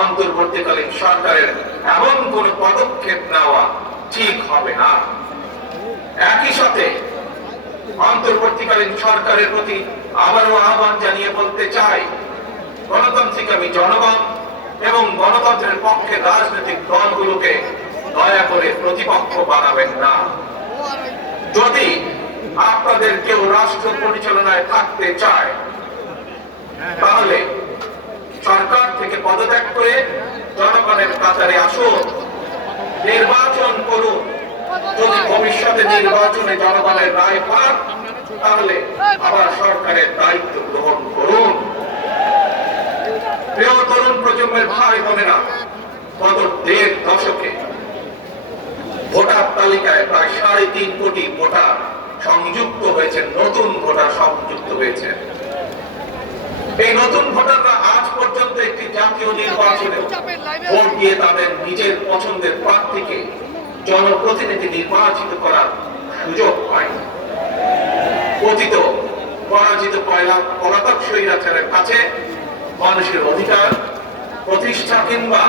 অন্তর্বর্তীকালীন সরকারের এমন কোন পদক্ষেপ নেওয়া ঠিক হবে না। একই সাথে অন্তর্বর্তীকালীন সরকারের প্রতি আবারও আহ্বান জানিয়ে বলতে চাই, গণতান্ত্রিকামী জনগণ এবং গণতন্ত্রের পক্ষে রাজনৈতিক দলগুলোকে দয়া করে প্রতিপক্ষ বানাবেন না। যদি আপনাদের কেউ রাষ্ট্র পরিচালনায় থাকতে চায়, তাহলে সরকার থেকে পদত্যাগ করে জনগণের কাতারে আসুন, নির্বাচন করুন। যদি ভবিষ্যতে নির্বাচনে জনগণের রায় পান, তাহলে আবার সরকারের দায়িত্ব গ্রহণ করুন। প্রিয় তরুণ প্রজন্মের ভাই বোনেরা, গত 1.5 দশকে ভোটার তালিকায় প্রায় 3.5 কোটি ভোটার সংযুক্ত হয়েছেন, নতুন ভোটার সংযুক্ত হয়েছেন। এই নতুন ভোটাররা আজ পর্যন্ত একটি জাতীয় নির্বাচনে ভোট দিয়ে তাদের নিজের পছন্দের প্রার্থীকে জনপ্রতিনিধি নির্বাচিত করার সুযোগ পায়নি। অতীত পরাজিত পলাতক স্বৈরাচারের কাছে মানুষের অধিকার প্রতিষ্ঠা কিংবা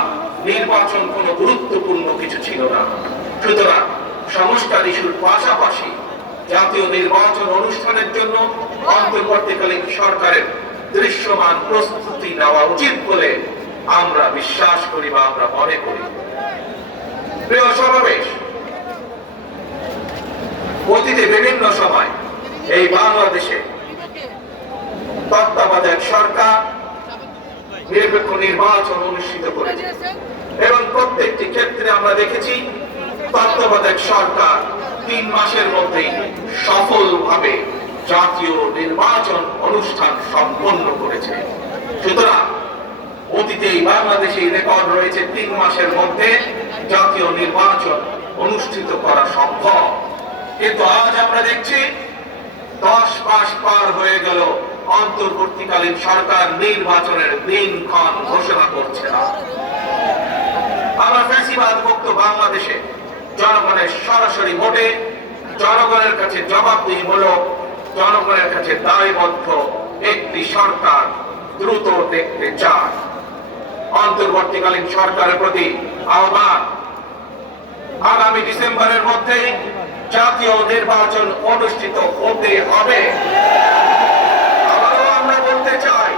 নির্বাচন কোনো গুরুত্বপূর্ণ কিছু ছিল না। সুতরাং সংস্কার ইস্যুর পাশাপাশি জাতীয় নির্বাচন অনুষ্ঠানের জন্য অন্তর্বর্তীকালীন সরকারের দৃশ্যমান প্রস্তুতি নেওয়া উচিত বলে আমরা বিশ্বাস করি বা আমরা মনে করি। প্রিয় সমাবেশ, অতীতে বিভিন্ন সময় এই বাংলাদেশে তত্ত্বাবধায়ক সরকার নিরপেক্ষ নির্বাচন অনুষ্ঠিত করেছে এবং প্রত্যেকটি ক্ষেত্রে আমরা দেখেছি তত্ত্বাবধায়ক সরকার 3 মাসের মধ্যেই সফলভাবে জাতীয় নির্বাচন অনুষ্ঠান সম্পন্ন করেছে। সুতরাং অতীতে বাংলাদেশে রেকর্ড রয়েছে 3 মাসের মধ্যে জাতীয় নির্বাচন অনুষ্ঠিত করা সম্ভব। কিন্তু আজ আমরা দেখছি 10 মাস পার হয়ে গেল, অন্তর্বর্তীকালীন সরকার নির্বাচনের দিনক্ষণ ঘোষণা করছে না। আমরা ফ্যাসিবাদ মুক্ত বাংলাদেশে জনগণের সরাসরি ভোটে জনগণের কাছে জবাবদিহিমূলক, জনগণের কাছে দায়বদ্ধ একটি সরকার দ্রুত দেখতে চায়। অন্তর্বর্তীকালীন সরকারের প্রতি আহ্বান, আগামী ডিসেম্বরের মধ্যে জাতীয় নির্বাচন অনুষ্ঠিত হতে হবে। আবারও আমরা বলতে চাই,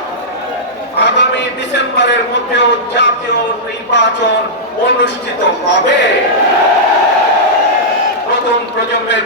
আগামী ডিসেম্বরের মধ্যেও জাতীয় নির্বাচন অনুষ্ঠিত হবে। নতুন প্রজন্মের